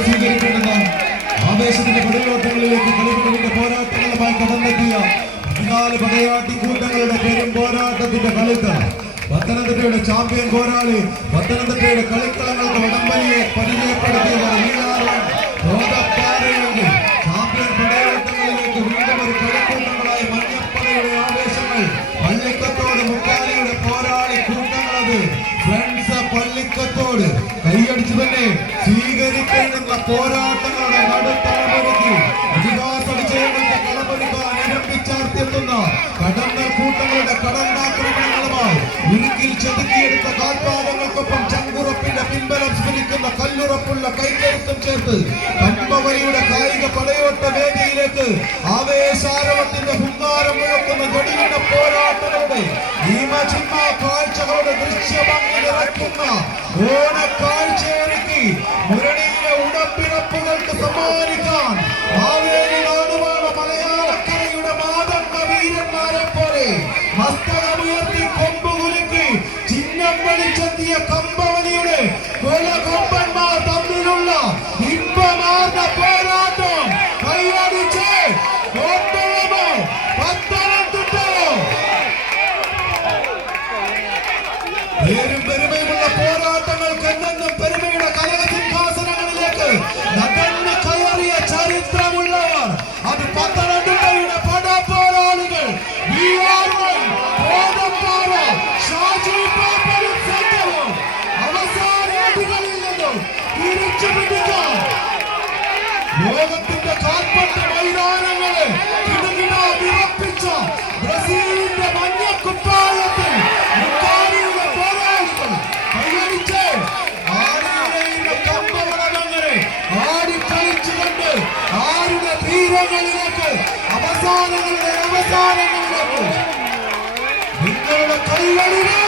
സ്വീകരിക്കേണ്ടുന്ന ആവേശത്തിന്റെ പടയോട്ടങ്ങളിലേക്ക് കളികളിന്റെ പോരാട്ടങ്ങളുമായി കടന്നെത്തിയ 14 പടയാട്ടി കൂട്ടങ്ങളുടെ പേരും പോരാട്ടത്തിന്റെ കളിത്തറ. പത്തനംതിട്ടയുടെ ചാമ്പ്യൻ പോരാളി, പത്തനംതിട്ടയുടെ കളിക്കളങ്ങൾക്ക് വടംവലിയെ പരിചയപ്പെടുത്തിയവർ ചാമ്പ്യൻ പടയോട്ടങ്ങളിലേക്ക് വീണ്ടും ഒരു കളിക്കൂട്ടങ്ങളായി മഞ്ഞപ്പടയുടെ ആവേശങ്ങൾ. പള്ളിക്കത്തോട് മുക്കാലിയുടെ പോരാളി കൂട്ടങ്ങളത് ഫ്രണ്ട്സ് പള്ളിക്കത്തോട് കൈയടിച്ചു തന്നെ സ്വീകരിക്കേണ്ടുന്ന പോരാട്ടങ്ങളുടെ നടുത്തളമൊരുക്കി ഇതിഹാസ വിജയങ്ങളുടെ കളമൊരുക്കാൻ ഇരമ്പിച്ചാർത്തിയെത്തുന്ന കടന്നൽ കൂട്ടങ്ങളുടെ കടന്നാക്രമണങ്ങളുമായി ഉരുക്കിൽ ചെതുക്കിയെടുത്ത കാൽപാദങ്ങൾക്കൊപ്പം ചങ്കുറപ്പിന്റെ പിൻബലം സ്മരിക്കുന്ന കല്ലുറപ്പുള്ള കൈക്കരുത്തും ചേർത്ത് കമ്പവലിയുടെ കായിക പടയോട്ട വേദിയിലേക്ക് ആവേശാരവത്തിന്റെ ഹുങ്കാരം മുഴക്കുന്ന ജടിയുടെ പോരാട്ടങ്ങളുടെ കാഴ്ചകളുടെ ദൃശ്യഭംഗി നിറയ്ക്കുന്ന ഓണക്കാഴ്ചയൊരുക്കി മുരളിയിലെ ഉടപ്പിറപ്പുകൾക്ക് സമ്മാനിക്കാൻ ആവേരി നാടുവാണ മലയാളക്കരയുടെ മാതണ്ണ വീരന്മാരെ പോലെ മസ്തകമുയർത്തി കൊമ്പുകുലുക്കി ചിഹ്നം വലിച്ചെത്തിയ കമ്പവലിയുടെ കൊലകൊമ്പന്മാർ തമ്മിലുള്ള ഇമ്പമാർന്ന പോരാട്ടം കൈയടിച്ച് പേരും പെരുമയുമുള്ള പോരാട്ടങ്ങൾക്ക് എന്നെന്നും പെരുമയുടെ കലകസിംഹാസനങ്ങളിലേക്ക് നടന്നു കയറിയ ചരിത്രമുള്ളവർ അത് പത്തനംതിട്ടയുടെ പടപോരാളികൾ അവസാനങ്ങളിൽ നിന്നും തിരിച്ചു പിടിക്കാൻ ലോകത്തിന്റെ കാൽപ്പട്ട മൈതാനങ്ങളെ കിടുകിടാ വിറപ്പിച്ച ബ്രസീലിന്റെ മഞ്ഞക്കുപ്പായത്തിൽ ആരുടെ തീരങ്ങളിലേക്ക് അവസാനങ്ങളിലേക്ക് നിങ്ങളുടെ കൈകളിലെ